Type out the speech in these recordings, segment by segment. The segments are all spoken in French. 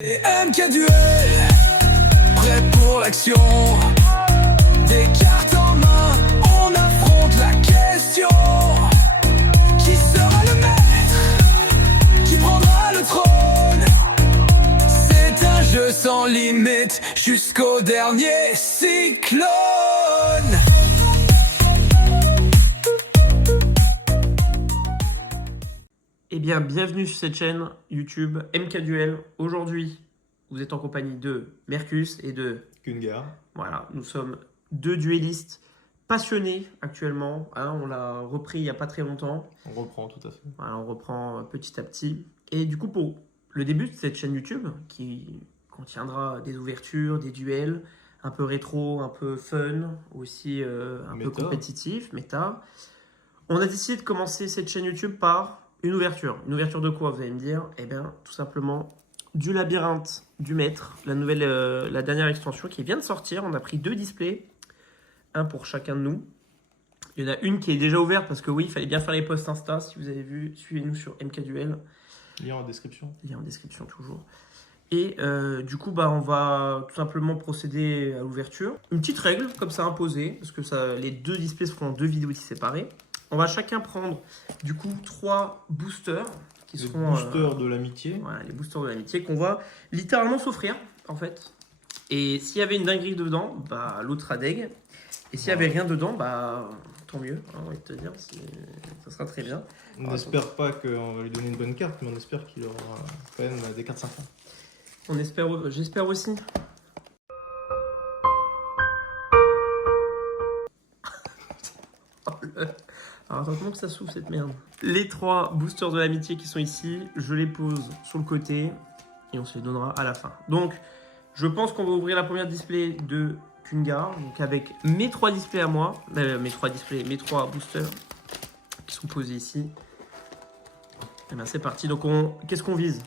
Et MK Duel, prêt pour l'action. Des cartes en main, on affronte la question. Qui sera le maître? Qui prendra le trône? C'est un jeu sans limite jusqu'au dernier cyclone. Eh bien, bienvenue sur cette chaîne YouTube MK Duel. Aujourd'hui, vous êtes en compagnie de Mercus et de Kungar. Voilà, nous sommes deux duellistes passionnés actuellement. On l'a repris il n'y a pas très longtemps. On reprend tout à fait. Voilà, on reprend petit à petit. Et du coup, pour le début de cette chaîne YouTube, qui contiendra des ouvertures, des duels, un peu rétro, un peu fun, aussi un peu compétitif, méta, on a décidé de commencer cette chaîne YouTube par une ouverture. Une ouverture de quoi, vous allez me dire? Eh bien, tout simplement du labyrinthe du maître, la dernière extension qui vient de sortir. On a pris deux displays, un pour chacun de nous. Il y en a une qui est déjà ouverte parce que oui, il fallait bien faire les posts Insta. Si vous avez vu, suivez-nous sur MK Duel. Lien en description. Lien en description toujours. Et du coup, on va tout simplement procéder à l'ouverture. Une petite règle comme ça imposée, parce que les deux displays seront en deux vidéos séparées. On va chacun prendre du coup 3 boosters qui seront boosters de l'amitié. Voilà, les boosters de l'amitié qu'on va littéralement s'offrir en fait. Et s'il y avait une dinguerie dedans, l'autre sera deg. Et s'il n'y avait rien dedans, tant mieux, hein, on va te dire, ça sera très bien. On n'espère pas qu'on va lui donner une bonne carte, mais on espère qu'il aura quand même des cartes sympas. J'espère aussi. Alors attends, comment que ça s'ouvre cette merde? Les 3 boosters de l'amitié qui sont ici, je les pose sur le côté et on se les donnera à la fin. Donc, je pense qu'on va ouvrir la première display de Kungar, donc avec mes 3 displays à moi, mes 3 boosters qui sont posés ici. Et bien c'est parti, donc qu'est-ce qu'on vise?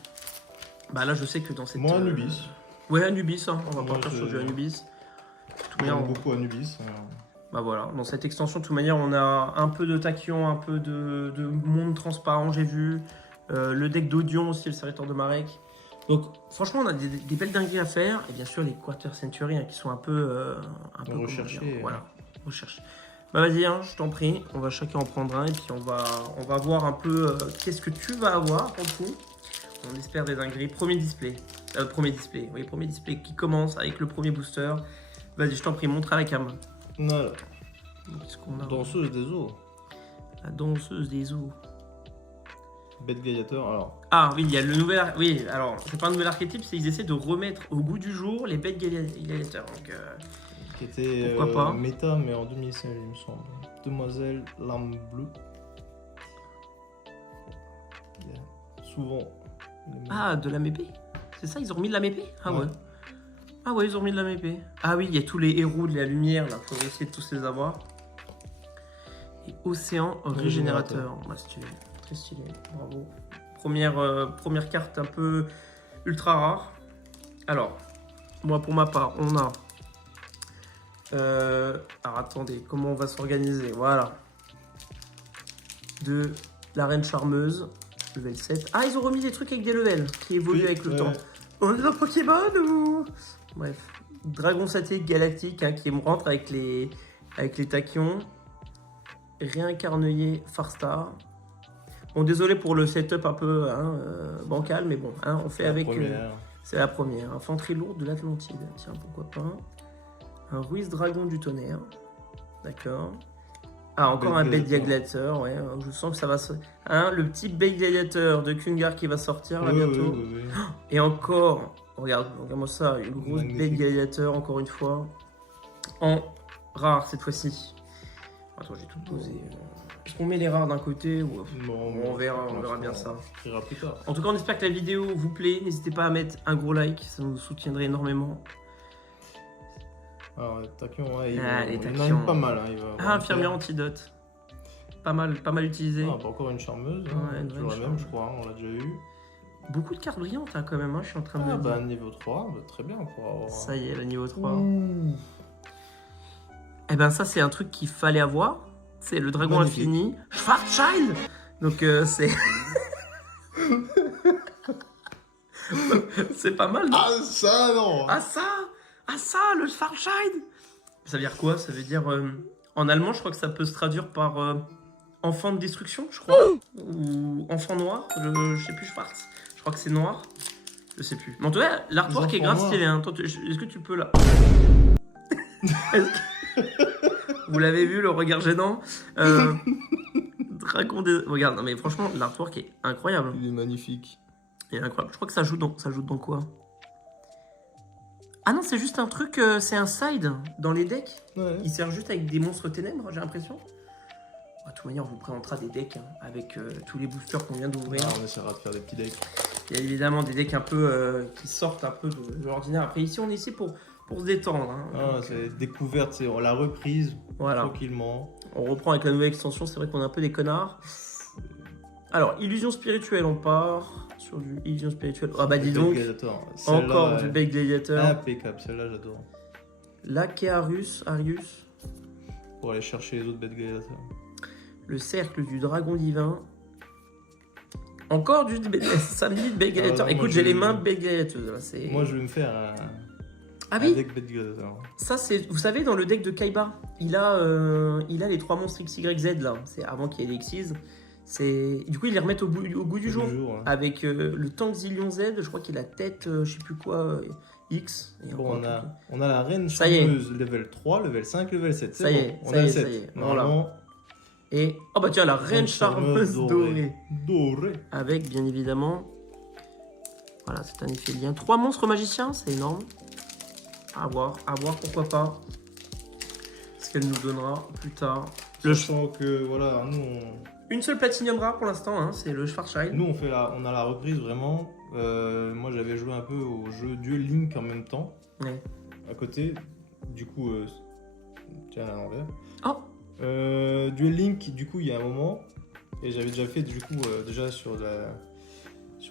Là je sais que dans cette... Moi Anubis. Ouais, Anubis, hein. On va partir sur du Anubis. J'aime beaucoup Anubis. Voilà, dans cette extension, de toute manière, on a un peu de tachyon, un peu de monde transparent, j'ai vu. Le deck d'Audion aussi, le serviteur de Marek. Donc, franchement, on a des belles dingueries à faire. Et bien sûr, les Quarter Century qui sont un peu recherchés. Voilà, recherchés. Vas-y, je t'en prie. On va chacun en prendre un. Et puis, on va voir un peu qu'est-ce que tu vas avoir pour le coup. On espère des dingueries. Premier display. Premier display qui commence avec le premier booster. Vas-y, je t'en prie, montre à la cam. Voilà. Qu'est-ce qu'on a? Danseuse des eaux. La danseuse des eaux. Bête gladiateur, alors. Ah oui, il y a le nouvel... Oui, alors, c'est pas un nouvel archétype, c'est qu'ils essaient de remettre au goût du jour les bêtes gladiateurs. Donc, qui était pourquoi pas méta, mais en 2016, il me semble. Demoiselle Larme Bleue. Il y a souvent... Ah, de la mépée? C'est ça, ils ont remis de la mépée? Ah ouais. Ah ouais, ils ont remis de la mépée. Ah oui, il y a tous les héros de la lumière, là, faut essayer de tous les avoir. Et Océan Régénérateur. Stylé, très stylé, bravo. Première carte un peu ultra rare. Alors, moi pour ma part, on a... alors attendez, comment on va s'organiser? Voilà. De la Reine Charmeuse, level 7. Ah, ils ont remis des trucs avec des levels qui évoluent avec le temps. On est dans Pokémon ou... Bref, Dragon Satellite Galactique qui rentre avec les tachyons. Réincarneuillé Farstar. Bon, désolé pour le setup un peu bancal, mais bon, on fait avec... c'est la première. Infanterie lourde de l'Atlantide. Tiens, pourquoi pas. Un Ruiz Dragon du Tonnerre. D'accord. Ah, encore un Bête Gladiateur, ouais. Je sens que ça va se... le petit Bête Gladiateur de Kungar qui va sortir là bientôt. Oui. Et encore, regarde-moi ça, une grosse Bête Gladiateur, encore une fois. En rare cette fois-ci. Attends, j'ai tout posé. Est-ce qu'on met les rares d'un côté ou... on verra bien ça. Plus tard. En tout cas, on espère que la vidéo vous plaît. N'hésitez pas à mettre un gros like, ça nous soutiendrait énormément. Alors, les tachyons, les il y en a pas mal. Infirmière antidote. Pas mal utilisé. Pas encore une charmeuse. Toujours la même, je crois. On l'a déjà eu. Beaucoup de cartes brillantes quand même. Je suis en train de me dire. Niveau 3, très bien. Ça y est, le niveau 3. Eh ben, ça, c'est un truc qu'il fallait avoir. C'est le dragon infini. Schwarzschild. Donc, c'est... C'est pas mal, non? Ah, ça, non. Ah ça, le Farshide. Ça veut dire quoi? Ça veut dire... en allemand, je crois que ça peut se traduire par enfant de destruction, je crois. Ou enfant noir, je sais plus, Schwarz. Je crois que c'est noir. Je sais plus. Mais en tout cas, l'artwork Les est grave enfants stylé. Hein. Attends, est-ce que tu peux là Vous l'avez vu, le regard gênant Dragon des... Regarde, non mais franchement, l'artwork est incroyable. Il est magnifique. Il est incroyable. Je crois que ça joue dans quoi? Ah non, c'est juste un truc, c'est un side dans les decks. Ouais. Il sert juste avec des monstres ténèbres, j'ai l'impression. De toute manière, on vous présentera des decks hein, avec tous les boosters qu'on vient d'ouvrir. Ah, on essaiera de faire des petits decks. Il y a évidemment des decks un peu qui sortent un peu de l'ordinaire. Après, ici, on est ici pour se détendre. Hein. Ah, Donc, c'est découverte, c'est la reprise, voilà. tranquillement. On reprend avec la nouvelle extension. C'est vrai qu'on est un peu des connards. Alors, illusion spirituelle, on part sur du illusion spirituelle. Ah bah dis donc, encore du Bait Gladiator. Impeccable, celle-là j'adore. L'Akearus, Arius. Pour aller chercher les autres bêtes gladiateurs. Le cercle du dragon divin. Encore du samedi de Bait Gladiator. non, Écoute, moi, j'ai je- les mains de Bait Gladiator. Moi je vais me faire un oui, deck bête gladiateur. ça c'est. Vous savez, dans le deck de Kaiba, il a les 3 monstres XYZ là. C'est avant qu'il y ait les Xyz. Du coup, ils les remettent au goût du jour. Hein. Avec le tank Zillion Z, je crois qu'il a tête, je sais plus quoi, X. Et Bon, encore on a la reine Ça y est. charmeuse, level 3, level 5, level 7. Ça y est, on ça a y le est, ça 7. y est. Normalement, Et. Oh bah tiens, la reine charmeuse dorée. Dorée. Avec, bien évidemment. Voilà, c'est un effet lien. 3 monstres magiciens, c'est énorme. À voir, pourquoi pas. Ce qu'elle nous donnera plus tard. Sachant que voilà, Une seule Platinum rare pour l'instant, hein, c'est le Schwarzschild. nous on a la reprise vraiment. Moi j'avais joué un peu au jeu Duel Link en même temps. Ouais. À côté, du coup, tiens à l'envers. Oh, Duel Link, du coup, il y a un moment, et j'avais déjà fait, du coup, déjà sur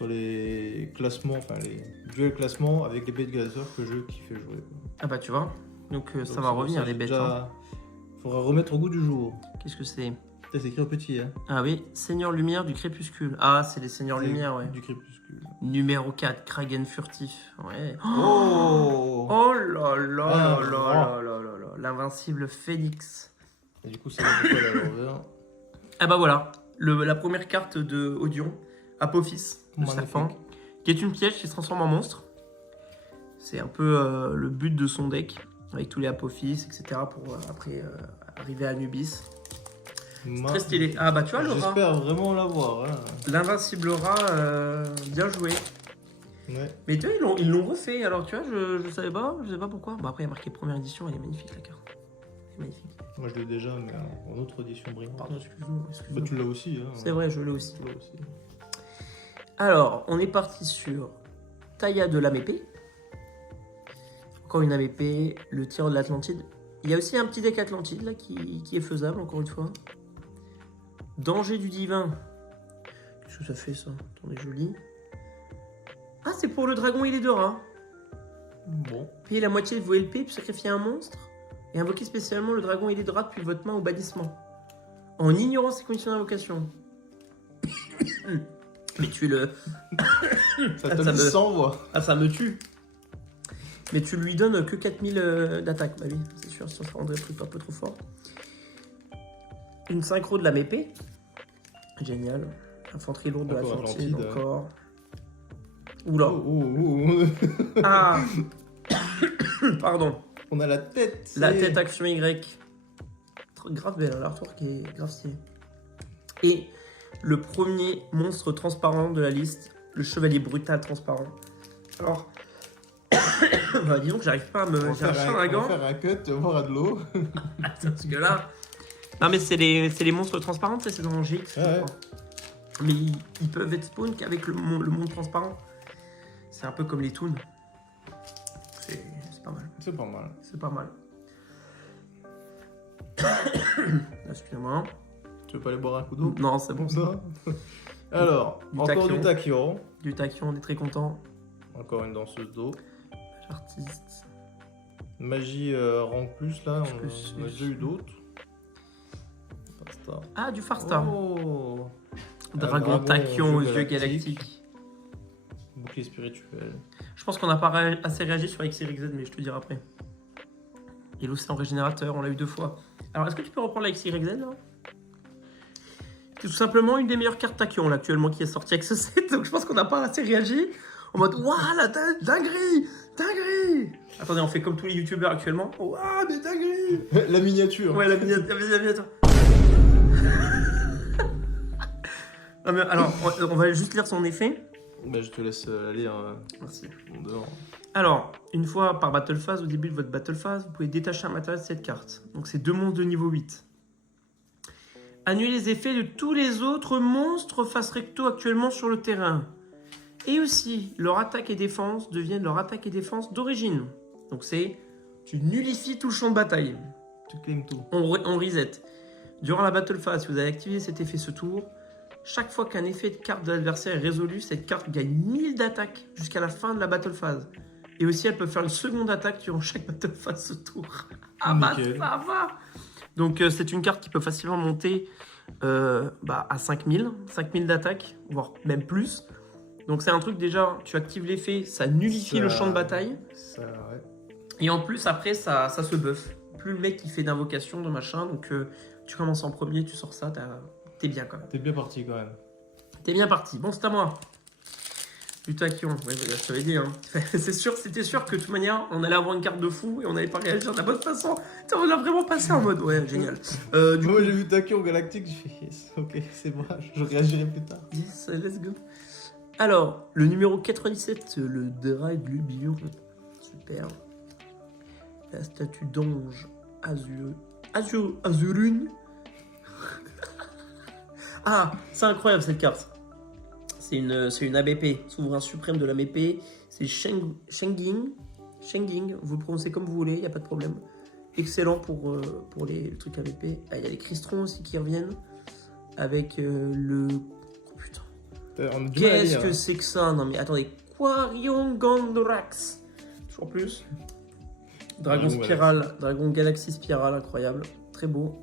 les classements, enfin les duels classements avec les bêtes gladiateurs que je kiffais jouer. ah bah tu vois. Donc, Donc, ça va revenir les bêtes. Hein. Faudra remettre au goût du jour. Qu'est-ce que c'est? Putain, c'est écrit en petit, hein. Ah oui, Seigneur Lumière du Crépuscule. Ah, c'est les Seigneurs Lumière, ouais. Du crépuscule. Numéro 4, Kragen Furtif. Ouais. Oh, Oh là là Ah, là là là là là là. L'invincible Phénix. Et du coup, c'est pourquoi elle est à l'envers. Ah bah voilà, la première carte de Odion, Apophis, le Magnifique. serpent, qui est une piège qui se transforme en monstre. C'est un peu le but de son deck, avec tous les Apophis, etc. pour après arriver à Anubis. Très stylé. Ah bah tu vois le rat, J'espère vraiment l'avoir. Hein. l'invincible rat, bien joué. Ouais. Mais tu vois, ils l'ont refait, alors tu vois, je savais pas pourquoi. Bah après il y a marqué première édition, elle est magnifique la carte. Elle est magnifique. Moi, je l'ai déjà, mais en autre édition brillante. Pardon, excuse-moi. Bah, tu l'as aussi. Hein. C'est vrai, je l'ai aussi. Tu l'as aussi. Alors, on est parti sur Taya de l'âme épée. Encore une âme épée, le tir de l'Atlantide. Il y a aussi un petit deck Atlantide là qui est faisable, encore une fois. Danger du divin. Qu'est-ce que ça fait ça? Attendez, je lis. Ah, c'est pour le dragon et les deux rats. Bon. Payez la moitié de vos LP puis sacrifier un monstre. Et invoquez spécialement le dragon et les deux rats depuis votre main au bannissement. En ignorant ses conditions d'invocation. Mais tu le... Ça te ça le me- s'envoie. Ah, ça me tue. Mais tu lui donnes que 4000 d'attaque. Bah oui, c'est sûr, sinon ça rendrait le truc un peu trop fort. Une synchro de la épée. Génial. Infanterie lourde de Encore l'Atlantide, Atlantide. encore. Oula. Oh. Ah pardon. On a la tête. La c'est- tête action Y. Grave belle, hein, l'artwork est grave stylé. Et le premier monstre transparent de la liste, le chevalier brutal transparent. Alors, bah, disons que j'arrive pas à me... On va J'ai un faire chat, un on gant. va faire un cut, voir à de l'eau. Parce que là... Non mais c'est les monstres transparents, tu sais, c'est dans GX. je Ouais. crois. Mais ils peuvent être spawn qu'avec le monde transparent. C'est un peu comme les toons. C'est pas mal. C'est pas mal. C'est pas mal. Excusez-moi. Tu veux pas aller boire un coup d'eau? Non, c'est bon ça. Ça. Alors, Du encore tachyon. du tachyon. Du tachyon, on est très content. Encore une danseuse d'eau. Artiste. Magie rank plus là, Plus. on a déjà eu d'autres. Basta. Ah, du Farstar. Oh. Dragon dragon tachyon aux aux yeux yeux galactiques. bouclier spirituel. Je pense qu'on n'a pas assez réagi sur XYZ, mais je te dirai après. Et l'océan régénérateur, on l'a eu 2 fois. Alors, est-ce que tu peux reprendre la XYZ là? C'est tout simplement une des meilleures cartes Tachyon là, actuellement qui est sortie avec ce set, donc je pense qu'on n'a pas assez réagi. En mode, waouh, la dinguerie! Dinguerie! Attendez, on fait comme tous les youtubeurs actuellement. Waouh, mais dinguerie! La miniature. Ouais, la miniature. Non, mais alors, on va juste lire son effet. Bah, je te laisse aller Merci. dehors. Alors, une fois par battle phase, au début de votre battle phase, vous pouvez détacher un matériel de cette carte. Donc, c'est 2 monstres de niveau 8. Annuler les effets de tous les autres monstres face recto actuellement sur le terrain. Et aussi, leur attaque et défense deviennent leur attaque et défense d'origine. Donc, c'est tu nullifies tout le champ de bataille. Tu claims tout. On reset. Durant la battle phase, si vous avez activé cet effet ce tour, chaque fois qu'un effet de carte de l'adversaire est résolu, cette carte gagne 1000 d'attaque jusqu'à la fin de la battle phase. Et aussi, elle peut faire une seconde attaque durant chaque battle phase ce tour. Ah bah Nickel. ça va. Donc c'est une carte qui peut facilement monter à 5000 d'attaque, voire même plus. Donc c'est un truc déjà, tu actives l'effet, ça nullifie le champ de bataille. Ça, ouais. Et en plus, après, ça se buff. Plus le mec qui fait d'invocation, de machin, donc tu commences en premier, tu sors ça, t'es bien quand même. T'es bien parti quand même. T'es bien parti. Bon, c'est à moi. Du Tachyon. Ouais, je t'avais dit. Hein. C'était sûr que de toute manière, on allait avoir une carte de fou et on n'allait pas réagir de la bonne façon. Putain, on l'a vraiment passé en mode. Ouais, génial. Moi, j'ai vu Tachyon Galactique, j'ai fait yes, ok, c'est moi, je réagirai plus tard. Yes, let's go. Alors, le numéro 97, le Dragubion. Super. La statue d'ange Azurune. Ah, c'est incroyable cette carte. C'est une ABP, souverain suprême de l'ABP. C'est Shenging, vous le prononcez comme vous voulez, il n'y a pas de problème. Excellent pour les trucs ABP. Ah, il y a les Cristron aussi qui reviennent. Avec le... Oh putain. On a du mal à Qu'est-ce lire, que hein. c'est que ça? Non mais attendez. Quarion Gondrax. Toujours plus. Dragon Spirale. Dragon Galaxy Spirale, incroyable. Très beau.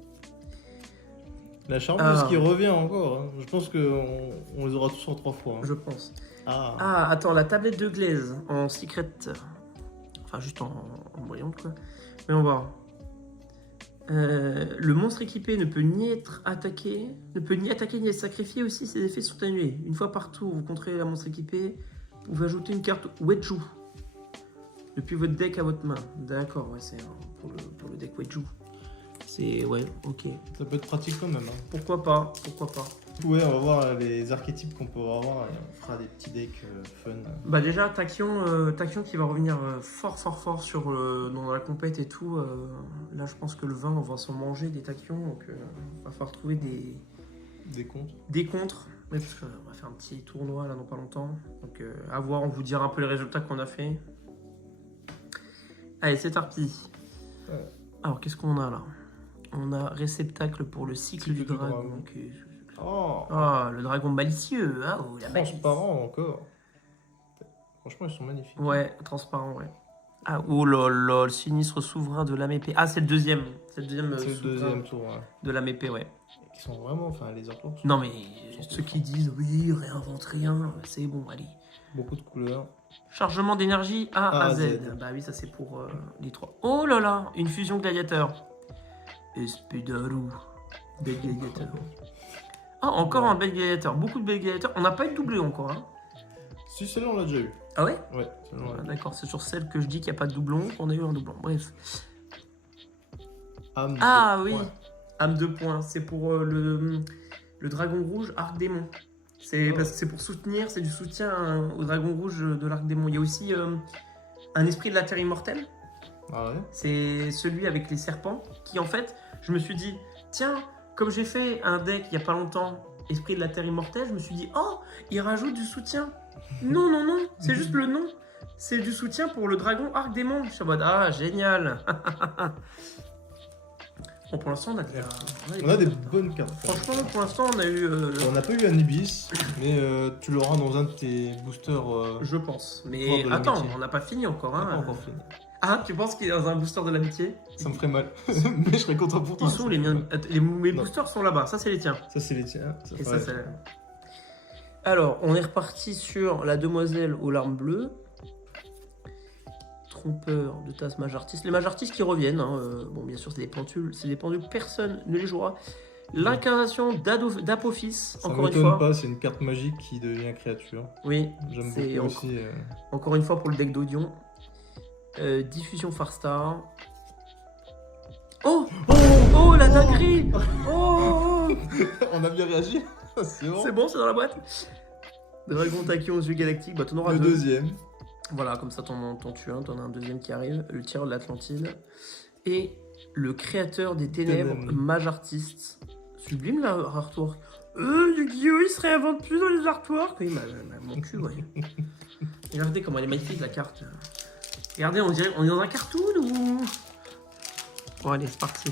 La charmeuse qui revient encore. Hein. Je pense qu'on les aura tous en 3 fois. Hein. Je pense. Ah. Ah, attends, la tablette de glaise en secret. Enfin, juste en brillante, quoi. Mais on va voir. Le monstre équipé ne peut ni être attaqué, ni être sacrifié. Aussi, ses effets sont annulés. Une fois par tour, vous contrôlez un monstre équipé. Vous pouvez ajouter une carte Wedju depuis votre deck à votre main. D'accord, ouais, c'est pour le deck Wedju. C'est ouais, ok. Ça peut être pratique quand même. Hein. Pourquoi pas. Ouais, on va voir les archétypes qu'on peut avoir et on fera des petits decks fun. Bah déjà, Tachyon qui va revenir fort sur dans la compète et tout. Là, je pense que le 20, on va s'en manger des Tachyons, donc va falloir trouver Des comptes. des contres. Ouais, parce qu'on va faire un petit tournoi là dans pas longtemps. Donc à voir, on vous dira un peu les résultats qu'on a fait. Allez, c'est parti. Ouais. Alors, qu'est-ce qu'on a là? On a réceptacle pour le cycle du dragon. Oh, Ah, le dragon malicieux. Ah, oh, la malice. transparent encore. Franchement, ils sont magnifiques. Ouais, transparent, ouais. Ah, oh là là, le sinistre souverain de l'AMP. Ah, c'est le deuxième. C'est le deuxième, C'est le souverain deuxième tour. Ouais. de l'AMP, ouais. Ils sont vraiment, enfin, les artworks sont Non, mais ceux qui disent oui, réinvente rien, c'est bon, allez. beaucoup de couleurs. Chargement d'énergie A à Z. Z. Bah oui, ça c'est pour les 3. Oh là là, une fusion gladiateur. Espedaru. Bel gladiateur. Ah, encore un bel gladiateur. Beaucoup de bel gladiateurs. On n'a pas eu de doublé encore, hein. Si, celle-là, on l'a déjà eu. Ah ouais? Ouais, celle-là, on l'a eu. D'accord, c'est sur celle que je dis qu'il n'y a pas de doublon qu'on a eu un doublon. Bref. Âme Ah de oui, poing. âme de poing. C'est pour le dragon rouge Arc Démon. C'est parce que c'est pour soutenir, c'est du soutien au dragon rouge de l'Arc Démon. Il y a aussi un esprit de la terre immortelle. Ah ouais? C'est celui avec les serpents qui en fait, je me suis dit, tiens, comme j'ai fait un deck il y a pas longtemps, esprit de la terre immortelle, je me suis dit, oh, il rajoute du soutien. Non, c'est juste le nom. C'est du soutien pour le dragon Arc Démon. Je suis en mode, ah, génial. Bon, pour l'instant, On a des bonnes cartes. Franchement, pour l'instant, on a eu. On n'a pas eu Anubis, mais tu l'auras dans un de tes boosters. Je pense. Mais Pouvoir de attends, l'amitié. on n'a pas fini encore. On n'a Hein. pas encore fini. Ah, tu penses qu'il est dans un booster de l'amitié? Ça me ferait mal, mais je serais content pour toi. Ils sont les miens. Mes Non. boosters sont là-bas. Ça, c'est les tiens. Ça, c'est les tiens. Et ça, c'est. Alors, on est reparti sur la demoiselle aux larmes bleues. Trompeur de tasse mage artiste. Les mages artistes qui reviennent. Hein, bon, bien sûr, c'est des pendules. C'est des pendules, personne ne les jouera. L'incarnation d'Apophis, Ça encore une m'étonne fois. pas, c'est une carte magique qui devient créature. Oui, J'aime c'est beaucoup encore, aussi. encore une fois pour le deck d'Odion. Diffusion Farstar. Oh, oh, la dinguerie. Oh, On a bien réagi. C'est bon. c'est bon, c'est dans la boîte. Dragon Tachyon aux yeux galactiques, bah t'en auras Le deux. deuxième. Voilà, comme ça t'en tues un, t'en as un deuxième qui arrive. Le tireur de l'Atlantide. Et le créateur des ténèbres, mage artiste. Sublime l'artwork. Yu-Gi-Oh! Il se réinvente plus dans les artworks. Oui, mon cul, ouais. Et regardez comment elle est magnifique la carte. Regardez, on dirait on est dans un cartoon ou. Bon, allez, c'est parti.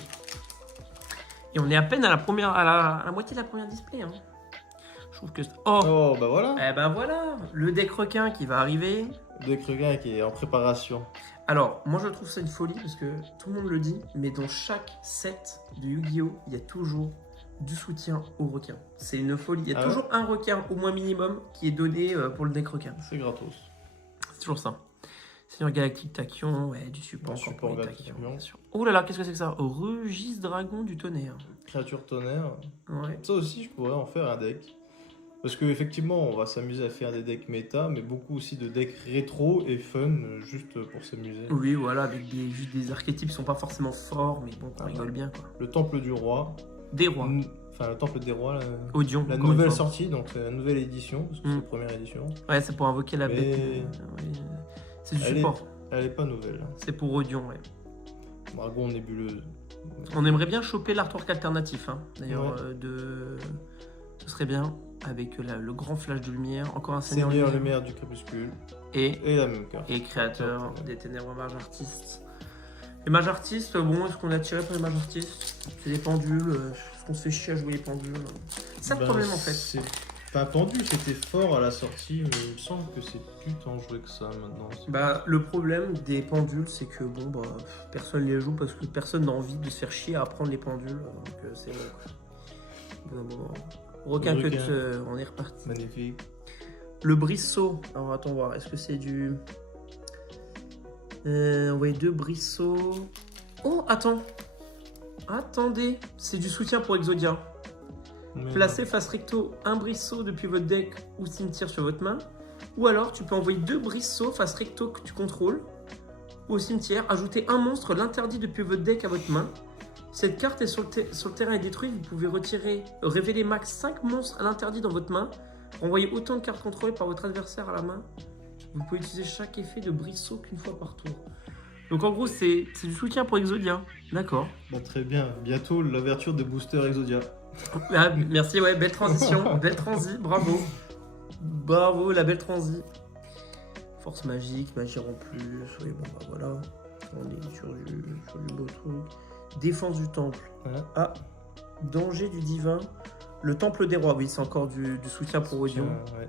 Et on est à peine à la première, à la moitié de la première display. Hein. Je trouve que. Oh! Oh, bah voilà. Eh ben voilà, le deck requin qui va arriver. Deck requin qui est en préparation. Alors, moi je trouve ça une folie parce que tout le monde le dit, mais dans chaque set de Yu-Gi-Oh! Il y a toujours du soutien aux requins. C'est une folie. Il y a toujours un requin au moins minimum qui est donné pour le deck requin. C'est gratos. C'est toujours ça. Seigneur Galactique Tachyon, ouais, du support. Du support encore pour les Galactique Tachyon, Tachyon. bien sûr. Oh là là, qu'est-ce que c'est que ça? Rugis Dragon du Tonnerre. Créature tonnerre. Ouais. Ça aussi, je pourrais en faire un deck. Parce qu'effectivement, on va s'amuser à faire des decks méta, mais beaucoup aussi de decks rétro et fun, juste pour s'amuser. Oui, voilà, avec juste des archétypes qui sont pas forcément forts, mais bon, on rigole bien, quoi. Le Temple du Roi. Des rois. Enfin, le Temple des Rois. Odion. La encore une nouvelle fois. sortie, donc la nouvelle édition, parce que c'est la première édition. Ouais, c'est pour invoquer la Mais- bête. Oui. C'est du Elle support. Elle est pas nouvelle. C'est pour Odion, ouais. Dragon nébuleuse. On aimerait bien choper l'artwork alternatif, hein. D'ailleurs, Ouais. ce serait bien, avec le grand flash de lumière, encore un Seigneur Seigneur lumière, lumière du crépuscule. et Et la même carte. créateur des ténèbres mage artistes. Les mages artistes, bon, est-ce qu'on est attiré par les mages artistes? C'est des pendules, est-ce qu'on se fait chier à jouer les pendules? C'est le problème en fait. C'est pas pendu, c'était fort à la sortie, mais il me semble que c'est plus tant joué que ça maintenant. Bah, le problème des pendules, c'est que bon, bah, personne les joue parce que personne n'a envie de se faire chier à apprendre les pendules. Donc c'est bon. Requin Requin. cut, on est reparti. Magnifique. Le brisseau. Alors attends voir, est-ce que c'est du. On voyait deux brisseaux. Oh, attends. Attendez, c'est du soutien pour Exodia. Mais Placez face recto un brisseau depuis votre deck ou cimetière sur votre main. Ou alors tu peux envoyer deux brisseaux face recto que tu contrôles au cimetière. Ajouter un monstre l'interdit depuis votre deck à votre main. Cette carte est sur le terrain est détruite. Vous pouvez révéler max 5 monstres à l'interdit dans votre main. Envoyer autant de cartes contrôlées par votre adversaire à la main. Vous pouvez utiliser chaque effet de brisseau qu'une fois par tour. Donc en gros c'est du soutien pour Exodia. D'accord. Bon, très bien. Bientôt l'ouverture des boosters Exodia. Ah, merci, ouais, belle transition, belle transi, bravo. Bravo, la belle transi. Force magique, magie en plus, oui, bon bah voilà. On est sur du beau truc. Défense du temple. Ouais. Ah, danger du divin. Le temple des rois, oui, c'est encore du soutien pour Odion. Ouais.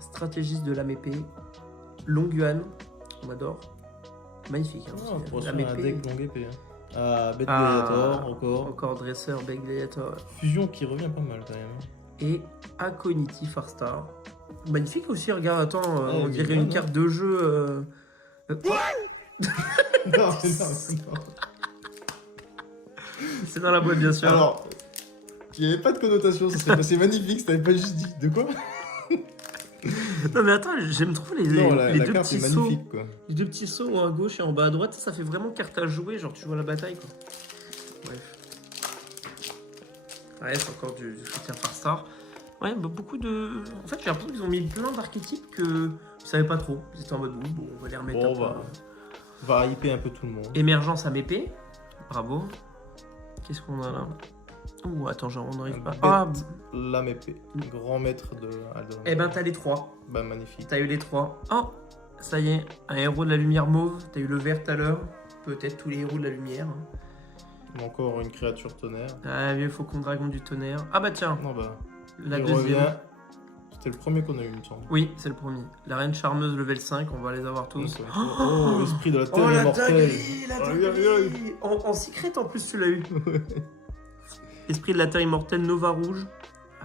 Stratégiste de l'âme épée. Longuan, on adore. Magnifique, hein, On pourrait se l'âme faire un épée. deck longue épée. Hein. Ah, Bête Gladiator, encore. Encore dresseur, Bête Gladiator. Fusion qui revient pas mal quand même. Et Aconity Farstar. Magnifique aussi, regarde, attends, on oui, dirait bon, une non. carte de jeu. non, non. C'est dans la boîte, bien sûr. Alors, il n'y avait pas de connotation, ça serait passé magnifique si t'avais pas juste dit. De quoi? Non, mais attends, j'aime trop les Non, la deux carte petits est sauts. magnifique quoi. Les deux petits sauts, un à gauche et en bas à droite, ça fait vraiment carte à jouer, genre tu joues à la bataille, quoi. Bref. Ouais, c'est encore du soutien Farstar. Ouais, bah, beaucoup de. En fait, j'ai l'impression qu'ils ont mis plein d'archétypes que je savais pas trop. Ils étaient en mode, bon, on va les remettre Bon, un peu. on va hyper un peu tout le monde. Émergence à m'épée. Bravo. Qu'est-ce qu'on a là? Ouh, attends, genre, on n'arrive pas. Bête, Ah, Lame épée, grand maître de Aldon. eh ben, t'as les trois. Bah, magnifique. T'as eu les trois. Oh, ça y est, un héros de la lumière mauve. T'as eu le vert tout à l'heure. Peut-être tous les héros de la lumière. Encore une créature tonnerre. Ah, vieux faucon dragon du tonnerre. Ah, bah tiens, Non, bah, la il deuxième. revient. C'était le premier qu'on a eu, il me semble. Oui, c'est le premier. La reine charmeuse level 5, on va les avoir tous. Donc, oh, esprit de la terre Oh, la immortelle. dinguerie, la Aïe, aïe, dinguerie. En secret, en plus, tu l'as eu. Esprit de la terre immortelle, Nova rouge.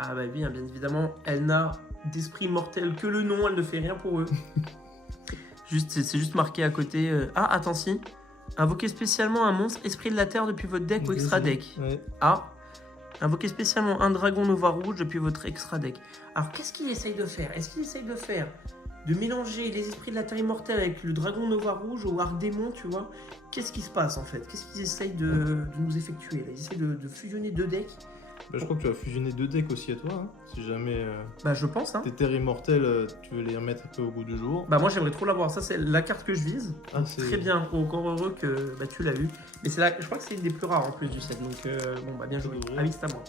Ah bah bien évidemment, elle n'a d'esprit mortel que le nom, elle ne fait rien pour eux. C'est juste marqué à côté. Ah, attends, si. Invoquez spécialement un monstre esprit de la terre depuis votre deck ou extra deck. Ouais. Ah. Invoquez spécialement un dragon Nova rouge depuis votre extra deck. Alors, qu'est-ce qu'il essaye de faire? Est-ce qu'il essaye de faire de mélanger les esprits de la terre immortelle avec le dragon Nova rouge ou Arcdémon, tu vois? Qu'est-ce qui se passe en fait? Qu'est-ce qu'ils essayent de nous effectuer là? Ils essayent de fusionner deux decks. Bah, je crois que tu vas fusionner 2 decks aussi à toi. Hein. Si jamais Bah, je pense, hein. tes terres immortelles, tu veux les remettre un peu au goût du jour. Bah, moi j'aimerais trop l'avoir. Ça, c'est la carte que je vise. Ah, c'est Très bien, encore heureux que bah, tu l'as eu. Mais je crois que c'est une des plus rares en plus du set. Donc, bon, bah, bien joué. Ah oui, c'est à moi.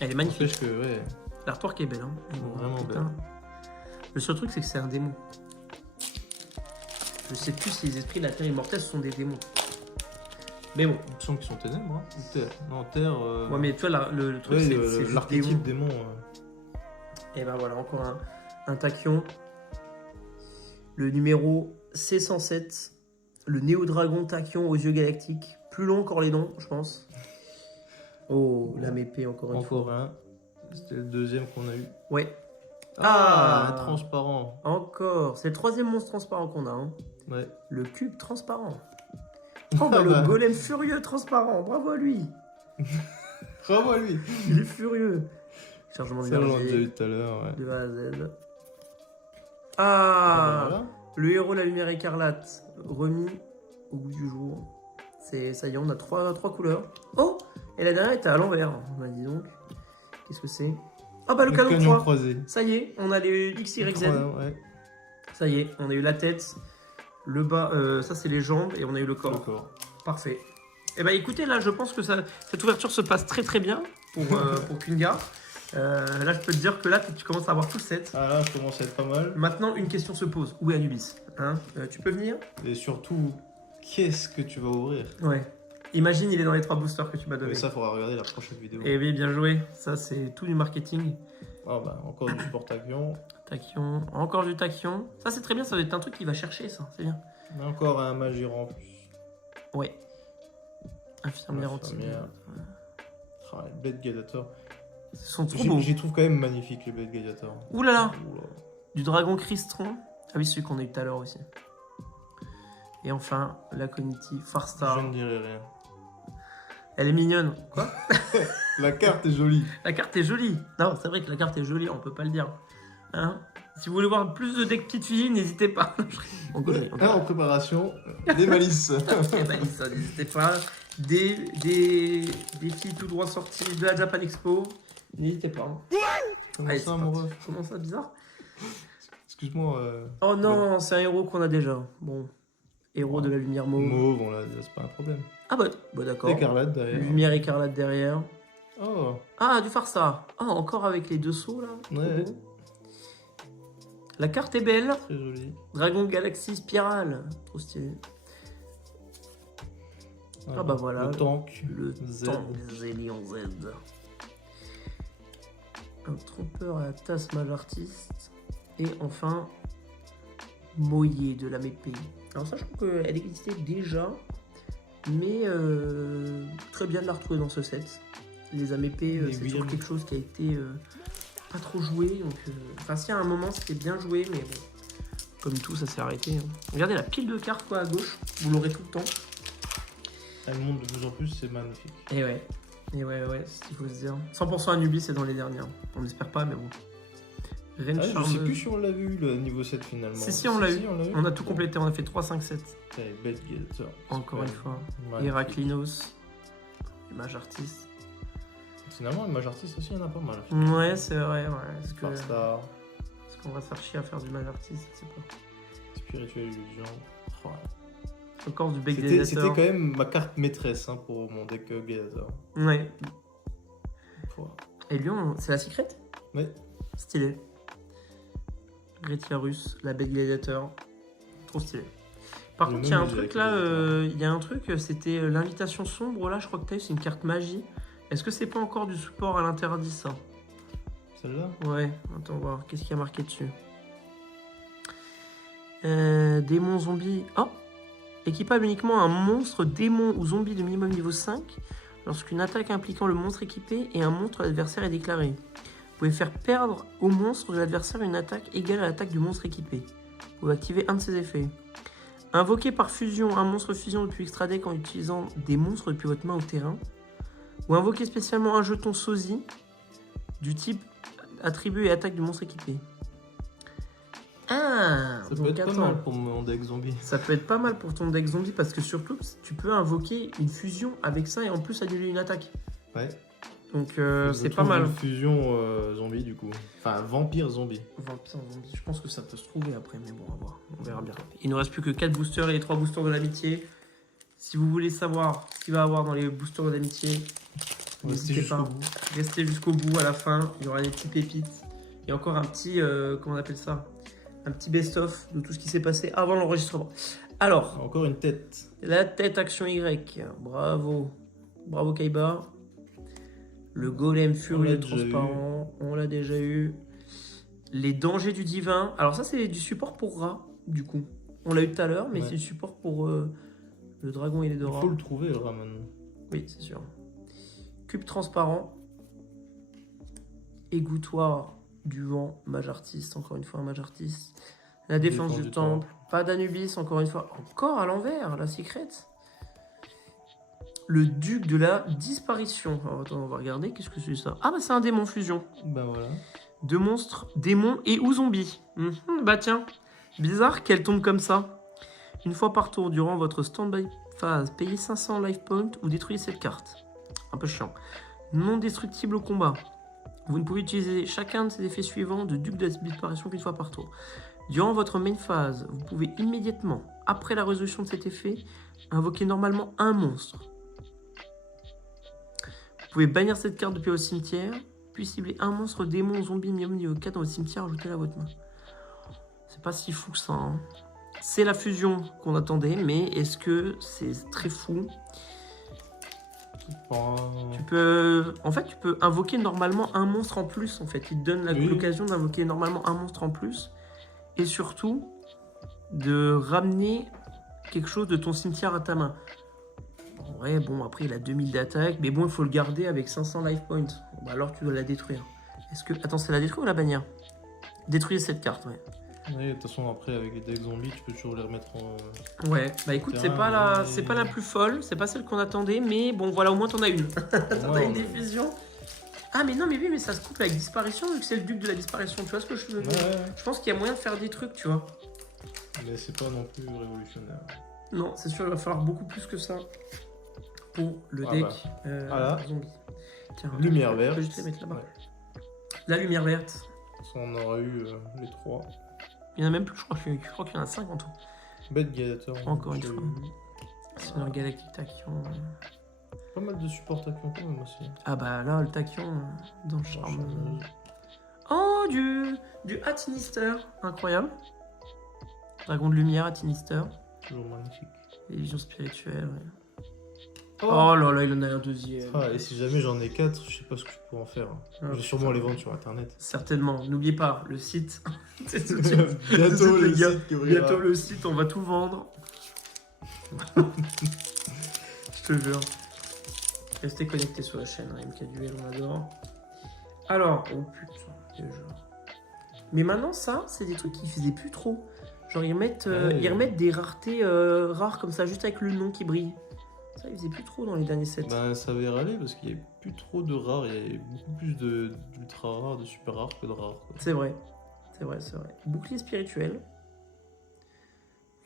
Elle est magnifique. N'empêche que, ouais. L'artwork est belle, hein. Vraiment Putain. belle. Le seul truc, c'est que c'est un démon. Je sais plus si les esprits de la terre immortelle sont des démons. Mais bon. Il me semble qu'ils sont ténèbres. Hein. Ou terre. Non, terre. Ouais, mais tu vois, le truc, Ouais, c'est juste l'archétype démon. démon. Et ben voilà, encore un tachyon. Le numéro C107. Le néo-dragon tachyon aux yeux galactiques. Plus long encore les noms, je pense. Oh, la épée encore une fois. Encore un. C'était le deuxième qu'on a eu. Ouais. Ah, Ah. transparent. Encore. C'est le troisième monstre transparent qu'on a. Hein. Ouais. Le cube transparent. Oh, bah, le golem furieux transparent. Bravo à lui. Bravo à lui. Il est furieux. Chargement de Ça, on l'a déjà verdier. eu tout à l'heure. Ouais. De A à Z. Ah, Ah, bah, voilà. le héros de la lumière écarlate. Remis au bout du jour. Ça y est, on a trois couleurs. Oh, et la dernière était à l'envers. Bah, dis donc. Qu'est-ce que c'est? Ah bah le canon canon 3. croisé. Ça y est, on a les XYZ. Ouais. Ça y est, on a eu la tête, le bas, ça c'est les jambes et on a eu le corps. D'accord. Parfait. Et bah écoutez, là je pense que cette ouverture se passe très très bien pour Kunga. Là je peux te dire que là tu commences à avoir tout le set. Ah là, je commence à être pas mal. Maintenant une question se pose, où est Anubis, hein? Tu peux venir? Et surtout, qu'est-ce que tu vas ouvrir? Ouais. Imagine il est dans les 3 boosters que tu m'as donné. Mais ça, faudra regarder la prochaine vidéo. Et oui, bien joué. Ça c'est tout du marketing. Ah bah, encore du support avion. Tachyon, encore du tachyon. Ça c'est très bien, ça doit être un truc qu'il va chercher ça, c'est bien. Encore un Magiran en plus. Ouais. Infirmière Infirmière. anti. Ah, les Blade Gladiator. Ils sont trop beaux. J'y trouve quand même magnifique les Blade Gladiator. Ouh là là. Oula. Du dragon Cristron. Ah oui, celui qu'on a eu tout à l'heure aussi. Et enfin, la Cognitive Je Farstar. ne dirai rien. Elle est mignonne. Quoi? La carte est jolie. La carte est jolie. Non, c'est vrai que la carte est jolie, on peut pas le dire. Hein? Si vous voulez voir plus de decks petites filles, n'hésitez pas. On connaît. En préparation, des malices. Eh ben, ça, n'hésitez pas. Des filles tout droit sorties de la Japan Expo. N'hésitez pas. Hein. Comment Allez, ça, c'est mon parti. ref? Comment ça, bizarre? Excuse-moi. Oh non, c'est un héros qu'on a déjà. Bon. Héros de la lumière mauve. Mauve, on l'a dit, c'est pas un problème. Ah bah d'accord. Écarlate derrière. Lumière écarlate derrière. Oh, Ah, du Farstar. Ah, encore avec les deux sauts là. Trop Ouais. beau. La carte est belle. très joli. Dragon Galaxy Spirale. Trop stylé. Ah bah voilà. Le tank. Le Z. tank Zélion Z. Un trompeur à la tasse mage artiste. Et enfin, Moyer de la Mépée. Alors sachant qu'elle existait déjà, mais très bien de la retrouver dans ce set. Les Amépées, Les c'est William. toujours quelque chose qui a été pas trop joué. Donc, enfin, si à un moment c'était bien joué, mais bon, comme tout, ça s'est arrêté. Hein. Regardez la pile de cartes quoi à gauche, vous l'aurez tout le temps. Elle monte de plus en plus, c'est magnifique. Et ouais, c'est ce qu'il faut se dire. 100% Anubis, c'est dans les dernières. On n'espère pas, mais bon. Reine Ah, je sais charmeuse. plus si on l'a vu le niveau 7 finalement. Si, on l'a eu. on l'a eu. On a tout complété, on a fait 3, 5, 7. Allez, Blade Gladiator. Encore une Super. fois. Magnifique. Héraclinos. Mage artiste. Finalement, le mage artiste aussi, il y en a pas mal. Ouais, c'est vrai, ouais. Farstar, Est-ce qu'on va se faire chier à faire du mage artiste? Je sais pas. Spirituelle Illusion. Oh. Encore du Bec C'était Gladiator. quand même ma carte maîtresse hein, pour mon deck Gladiator. Ouais. Oh. Et Lyon, c'est la secret? Ouais. Stylé. Rétiarus, la Bec Gladiator. Trop stylé. Par Le contre, il y a un même truc avec là, le il y a un truc, c'était l'invitation sombre là, je crois que t'as eu, c'est une carte magie. Est-ce que c'est pas encore du support à l'interdit ça? Celle-là. Ouais, attends voir, qu'est-ce qu'il y a marqué dessus? Démon zombie. Oh! Équipable uniquement un monstre démon ou zombie de minimum niveau 5. lorsqu'une attaque impliquant le monstre équipé et un monstre de l'adversaire est déclarée. Vous pouvez faire perdre au monstre de l'adversaire une attaque égale à l'attaque du monstre équipé. Vous pouvez activer un de ses effets. Invoquer par fusion un monstre fusion depuis extra deck en utilisant des monstres depuis votre main au terrain. Ou invoquer spécialement un jeton sosie du type attribut et attaque du monstre équipé. Ah, Ça peut être pas mal pour mon deck zombie. Ça peut être pas mal pour ton deck zombie parce que surtout tu peux invoquer une fusion avec ça et en plus annuler une attaque. Ouais. Donc Je c'est pas trouve mal. Une fusion zombie du coup. Enfin, vampire zombie. Vampire zombie, je pense que ça peut se trouver après, mais bon, on va voir. On verra bien. Il ne reste plus que 4 boosters et les 3 boosters de l'amitié. Si vous voulez savoir ce qu'il va y avoir dans les boosters de l'amitié, n'hésitez pas. Restez jusqu'au bout, à la fin. Il y aura des petits pépites. Et encore un petit, comment on appelle ça? Un petit best-of de tout ce qui s'est passé avant l'enregistrement. Alors, Encore une tête. la tête action Y. Bravo. Bravo Kaiba. Le golem furieux transparent. On l'a déjà eu. Les dangers du divin. Alors ça, c'est du support pour Ra, du coup. On l'a eu tout à l'heure, mais Ouais. c'est du support pour le dragon et les deux Il rats. faut le trouver, le rat maintenant. Oui, c'est sûr. Cube transparent. Égouttoir du vent. Mage artiste, encore une fois un mage artiste. La défense du temple. Pas d'Anubis, encore une fois. Encore à l'envers, la secrète. Le duc de la disparition. Alors, attends, on va regarder. Qu'est-ce que c'est ça? Ah, bah c'est un démon fusion. Bah voilà. Deux monstres, démons et ou zombies. Bah tiens, bizarre qu'elle tombe comme ça. Une fois par tour, durant votre stand-by phase, payez 500 life points ou détruisez cette carte. Un peu chiant. Non destructible au combat. Vous ne pouvez utiliser chacun de ces effets suivants de duc de la disparition qu'une fois par tour. Durant votre main phase, vous pouvez immédiatement, après la résolution de cet effet, invoquer normalement un monstre. Vous pouvez bannir cette carte depuis votre cimetière, puis cibler un monstre démon zombie minimum niveau 4 dans votre cimetière, ajoutez-le à votre main. C'est pas si fou que ça. Hein. C'est la fusion qu'on attendait, mais est-ce que c'est très fou? Tu peux invoquer normalement un monstre en plus, en fait. Il te donne l'occasion d'invoquer normalement un monstre en plus. Et surtout, de ramener quelque chose de ton cimetière à ta main. Ouais, bon, après, il a 2000 d'attaque, mais bon, il faut le garder avec 500 life points. Bon, bah alors, tu dois la détruire. Est-ce que... Attends, c'est la détruire ou la bannir? Détruire cette carte, ouais. Oui, de toute façon, après, avec les decks zombies, tu peux toujours les remettre en... Ouais, bah écoute, c'est pas la plus folle, c'est pas celle qu'on attendait, mais bon, voilà, au moins t'en as une. T'en as une diffusion. Ah, mais non, mais oui, mais ça se couple avec disparition, vu que c'est le duc de la disparition, tu vois ce que je veux dire? Je pense qu'il y a moyen de faire des trucs, tu vois. Mais c'est pas non plus révolutionnaire. Non, c'est sûr, il va falloir beaucoup plus que ça pour le deck voilà. zombie. Tiens, Lumière je verte. peux juste les mettre là-bas. Ouais. La lumière verte. Ça, on aura eu les 3. Il y en a même plus, je crois qu'il y en a 5 en tout. Bête Gladiator. Encore une fois. Sinon, Galactic Tachyon. Pas mal de supports Tachyon quand même aussi. Ah bah là, le Tachyon dans le charme. Oh, du Hatinister. Incroyable. Dragon de lumière, Hatinister. Toujours magnifique. Les visions spirituelles, ouais. Oh là là, il en a un deuxième. Ah, et si jamais j'en ai 4, je sais pas ce que je pourrais en faire. Je vais sûrement les vendre sur internet. Certainement. N'oubliez pas, le site. C'est tout de suite. Bientôt le les gars. site qui ouvrira. Bientôt le site, on va tout vendre. Je te jure. Restez connectés sur la chaîne, hein, MK Duel, on adore. Alors, oh putain, déjà. Mais maintenant, ça, c'est des trucs qu'ils faisaient plus trop. Genre, ils remettent des raretés rares comme ça, juste avec le nom qui brille. Ça, ils faisaient plus trop dans les derniers sets. Bah, ça avait râlé parce qu'il y avait plus trop de rares. Il y avait beaucoup plus d'ultra rares, de super rares que de rares. C'est vrai. C'est vrai, c'est vrai. Bouclier spirituel.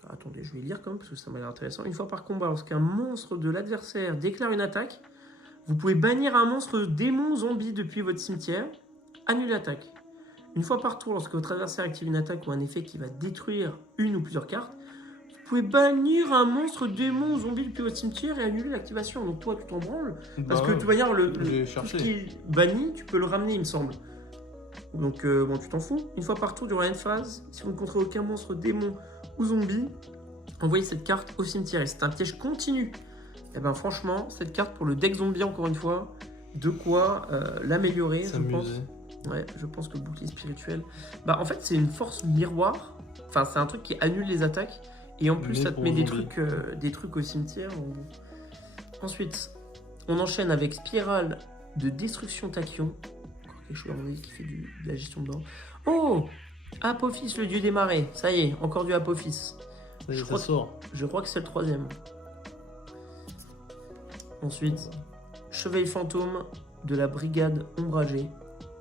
Alors, attendez, je vais lire quand même parce que ça m'a l'air intéressant. Une fois par combat, lorsqu'un monstre de l'adversaire déclare une attaque, vous pouvez bannir un monstre démon zombie depuis votre cimetière. Annuler l'attaque. Une fois par tour, lorsque votre adversaire active une attaque ou un effet qui va détruire une ou plusieurs cartes, vous pouvez bannir un monstre démon zombie depuis votre cimetière et annuler l'activation. Donc toi, tu t'en branles. Parce que de toute manière, tout ce qui est banni, tu peux le ramener, il me semble. Donc bon, tu t'en fous. Une fois par tour durant une phase, si vous ne contrôlez aucun monstre démon ou zombie, envoyez cette carte au cimetière. Et c'est un piège continu. Et ben franchement, cette carte pour le deck zombie, encore une fois, de quoi l'améliorer, je pense. Ouais, je pense que le bouclier spirituel... Bah en fait, c'est une force miroir. Enfin, c'est un truc qui annule les attaques. Et en plus, ça te met des trucs au cimetière. Ensuite, On enchaîne avec Spirale de Destruction Tachyon. Encore quelque chose qui fait de la gestion dedans. Oh, Apophis, le dieu des marais. Ça y est, encore du Apophis. Ça y est, ça sort. Je crois que c'est le 3e. Ensuite, Chevalier Fantôme de la Brigade Ombragée.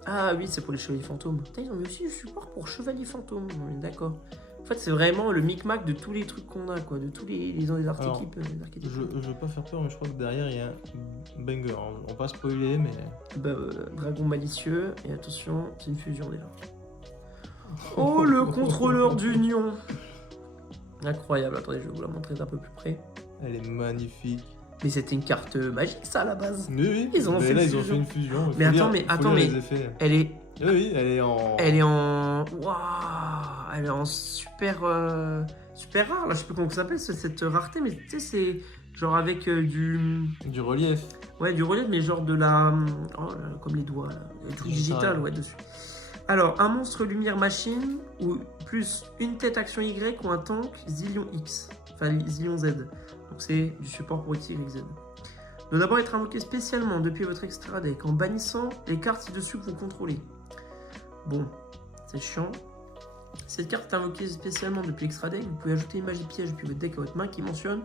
Ah oui, c'est pour les Chevaliers Fantômes. Putain, ils ont mis aussi le support pour Chevalier Fantôme. On est d'accord. En fait, c'est vraiment le micmac de tous les trucs qu'on a, quoi. De tous les archétypes. Je veux pas faire peur, mais je crois que derrière, il y a un banger. On va pas spoiler, mais... Dragon malicieux. Et attention, c'est une fusion déjà. Oh, le contrôleur d'union. Incroyable. Attendez, je vais vous la montrer d'un peu plus près. Elle est magnifique. Mais c'était une carte magique, ça, à la base. Oui, ils ont fait une fusion. Mais attends, elle est... Oui, elle est en... Waouh. Elle est en super... super rare, là. Je sais plus comment ça s'appelle, cette rareté. Mais tu sais, c'est genre avec du... Du relief. Ouais, du relief, mais genre de la... Oh, là, comme les doigts, là. Le truc digital, ouais, dessus. Alors, un monstre lumière machine, ou plus une tête action Y, ou un tank Zillion X. Enfin, Zillion Z. Donc c'est du support pour X, Y, Z. Doit d'abord être invoqué spécialement depuis votre extra deck en bannissant les cartes ci-dessus que vous contrôlez. Bon, c'est chiant. Cette carte est invoquée spécialement depuis l'extra deck. Vous pouvez ajouter une magie piège depuis votre deck à votre main qui mentionne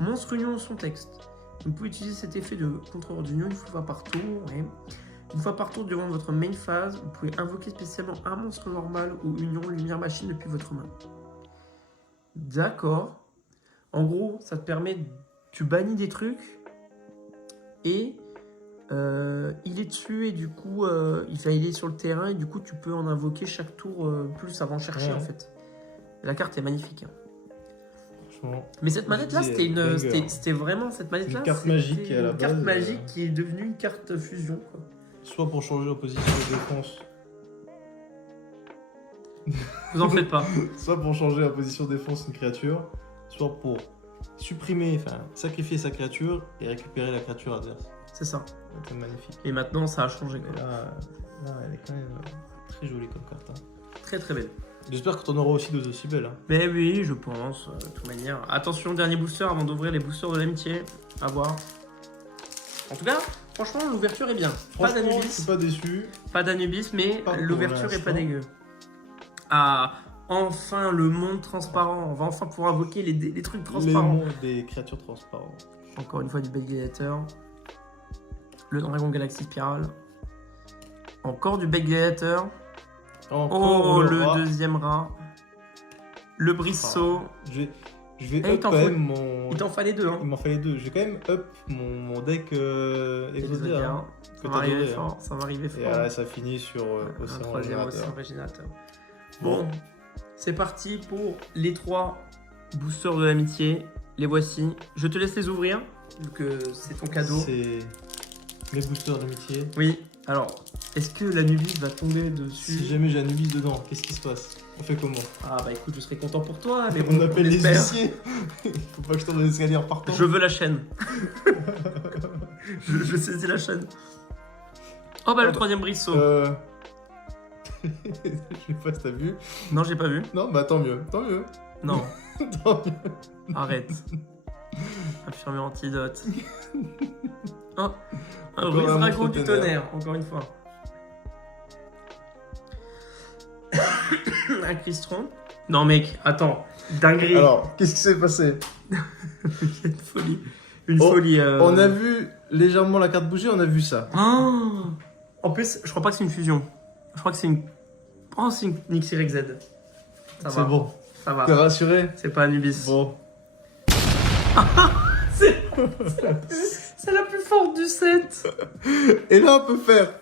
Monstre Union dans son texte. Vous pouvez utiliser cet effet de contrôleur d'union une fois par tour. Ouais. Une fois par tour durant votre main phase, vous pouvez invoquer spécialement un monstre normal ou union lumière machine depuis votre main. D'accord. En gros, ça te permet, tu bannis des trucs et il est dessus et du coup, il est sur le terrain et du coup, tu peux en invoquer chaque tour plus avant chercher en fait. La carte est magnifique. Franchement. Mais cette manette-là, c'était vraiment cette manette-là. Une carte magique à la base. Une carte magique qui est devenue une carte fusion, quoi. Soit pour changer opposition de défense. Vous en faites pas. Soit pour changer la position de défense d'une créature, soit pour supprimer, enfin sacrifier sa créature et récupérer la créature adverse. C'est ça. C'est magnifique. Et maintenant, ça a changé. Quoi. Là, elle est quand même très jolie comme carte. Hein. Très très belle. J'espère que tu en auras aussi d'autres aussi belles. Hein. Mais oui, je pense, de toute manière. Attention, dernier booster avant d'ouvrir les boosters de l'amitié. À voir. En tout cas, franchement, l'ouverture est bien. Pas d'Anubis. Je suis pas déçu. Pas d'Anubis, mais l'ouverture est pas dégueu. Ah, enfin le monde transparent. On va enfin pouvoir invoquer les trucs transparents. Les mondes des créatures transparentes. Encore une fois du Gladiator. Le Dragon Galaxy Spiral. Encore du Gladiator. Oh, le deuxième rat. Le Brisseau. Je vais up quand même mon... Il t'en fallait deux. Hein. Il m'en fallait deux. Je vais quand même up mon deck Exodia. Hein, ça va arriver fort. Ça va arriver fort. Et là, ça finit sur Océan Régénérateur. Bon, c'est parti pour les 3 boosters de l'amitié. Les voici. Je te laisse les ouvrir, vu que c'est ton cadeau. C'est mes boosters d'amitié. Oui. Alors, est-ce que l'Anubis va tomber dessus? Si jamais j'ai Anubis dedans, qu'est-ce qui se passe? On fait comment? Ah bah écoute, je serais content pour toi, mais on appelle les huissiers. Faut pas que je tombe dans l'escalier en partant. Je veux la chaîne. je saisis la chaîne. Oh bah le troisième Brisseau. Je sais pas si t'as vu. Non, j'ai pas vu. Non, bah tant mieux, tant mieux. Non. Tant mieux. Arrête. Infirmier antidote. Oh, un Brise Dragon du tonnerre, encore une fois. Un Crystron. Non mec, attends. Dinguerie. Alors, qu'est-ce qui s'est passé? Une folie. Une folie. On a vu légèrement la carte bouger, on a vu ça. Oh, en plus, je crois pas que c'est une fusion. Je crois que c'est une... Oh, c'est une XYZ. C'est bon. Ça va. T'es rassuré? C'est pas Anubis. Bon. C'est la plus forte du set. Et là, on peut faire...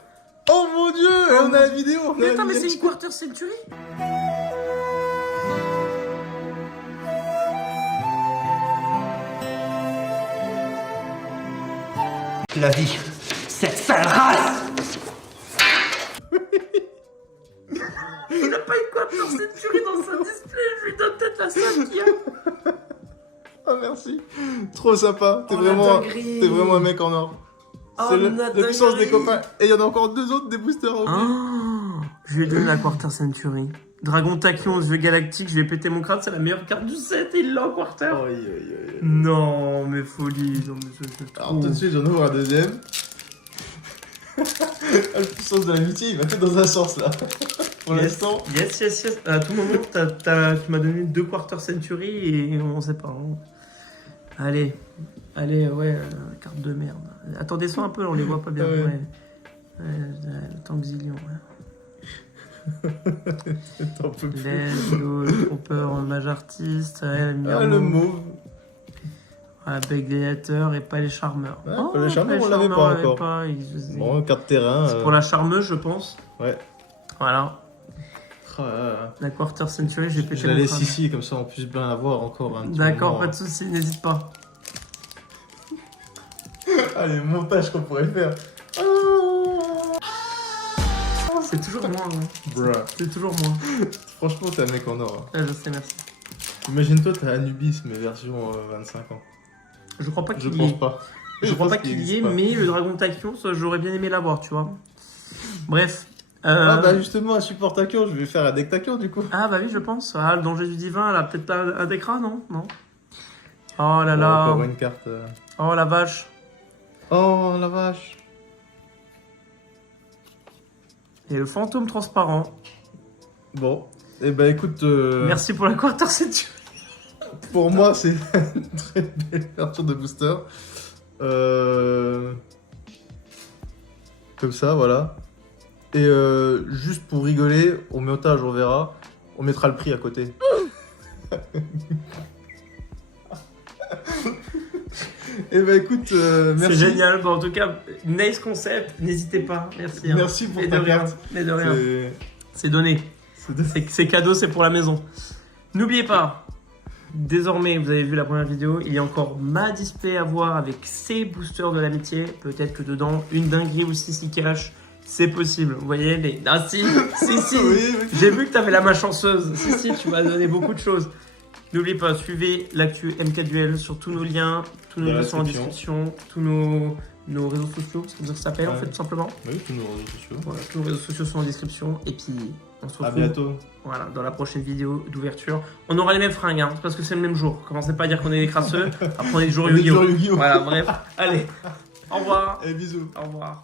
Oh mon dieu, on a la vidéo. Mais attends, mais c'est une Quarter Century. La vie, cette sale race. Il n'a pas une Quarter Century dans sa display, je lui donne peut-être la seule qu'il y a. Oh merci, trop sympa, t'es vraiment un mec en or. C'est la puissance des copains. Et il y en a encore 2 autres des boosters. Je lui ai donné la Quarter Century. Dragon Tachyon, Dieu Galactique, je vais péter mon crâne, c'est la meilleure carte du set, et il l'a en quarter. Aïe, aïe, aïe. Non, mais folie, non, mais c'est trop. Alors tout de suite, j'en ouvre un deuxième. La puissance de l'amitié, il va que dans un sens là. Pour l'instant. Yes. À tout moment, tu m'as donné 2 quarter century et on sait pas. Hein. Allez, ouais, carte de merde. Attendez ça un peu, on les voit pas bien. Ouais. Le temps Xilion. T'en peux plus. Let's go, le Trooper, Mage Artiste, Le mauve. Bec Gladiateur et pas les charmeurs. Ouais, pas les charmeurs, on l'avait pas encore. Bon, carte terrain. C'est pour la charmeuse, je pense. Ouais. Voilà. La quarter century, j'ai pété Je la mon laisse crâne. ici, comme ça on puisse bien avoir encore un petit D'accord, moment. pas de soucis, n'hésite pas. Allez, montage qu'on pourrait faire. C'est toujours moi. Hein. Bruh. C'est toujours moi. Franchement, t'es un mec en or. Ouais, je sais, merci. Imagine-toi, t'as Anubis, mais version 25 ans. Je crois pas Je qu'il y ait. pense pas. Je crois pas qu'il y ait, existe pas. mais le Dragon Tachyon, ça, j'aurais bien aimé l'avoir, tu vois. Bref. Ah bah justement, un support Tachyon, je vais faire un deck Tachyon du coup. Ah bah oui, je pense. Ah, le danger du divin, elle a peut-être un Dekra, non? Oh là là. Encore une carte. Oh la vache. Oh la vache. Et le fantôme transparent. Bon. Eh ben écoute. Merci pour la quarter century. Pour moi, c'est une très belle version de booster. Comme ça, voilà. Et juste pour rigoler, au montage, on verra. On mettra le prix à côté. Et ben écoute, merci. C'est génial. Bon, en tout cas, nice concept. N'hésitez pas. Merci. Hein. Merci pour Et ta de rien. carte. Mais de rien. C'est- C'est donné. C'est cadeau, c'est pour la maison. N'oubliez pas, désormais, vous avez vu la première vidéo, il y a encore ma display à voir avec ces boosters de l'amitié. Peut-être que dedans, une dinguerie aussi s'y cache. C'est possible. Vous voyez les... Ah si. Oui. J'ai vu que tu avais la main chanceuse. Si, tu m'as donné beaucoup de choses. N'oubliez pas, suivez l'actu MK Duel sur tous nos liens. Tous nos Dans la liens sont en description. Tous nos réseaux sociaux, c'est comme ça que ça s'appelle en Ouais. fait, tout simplement. Oui, tous nos réseaux sociaux. Voilà, tous nos réseaux sociaux sont en description. Et puis, on se retrouve. À bientôt. Voilà, dans la prochaine vidéo d'ouverture. On aura les mêmes fringues, hein, parce que c'est le même jour. Commencez pas à dire qu'on est des crasseux, après on est toujours On est toujours Yu-Gi-Oh! Yu-Gi-Oh! Voilà, bref. Allez, au revoir. Et bisous. Au revoir.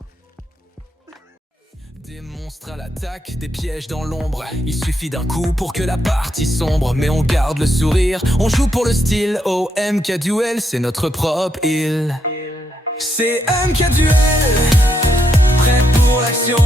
Des monstres à l'attaque, des pièges dans l'ombre. Il suffit d'un coup pour que la partie sombre. Mais on garde le sourire, on joue pour le style. Oh, MK Duel, c'est notre propre île. C'est MK Duel, prêt pour l'action.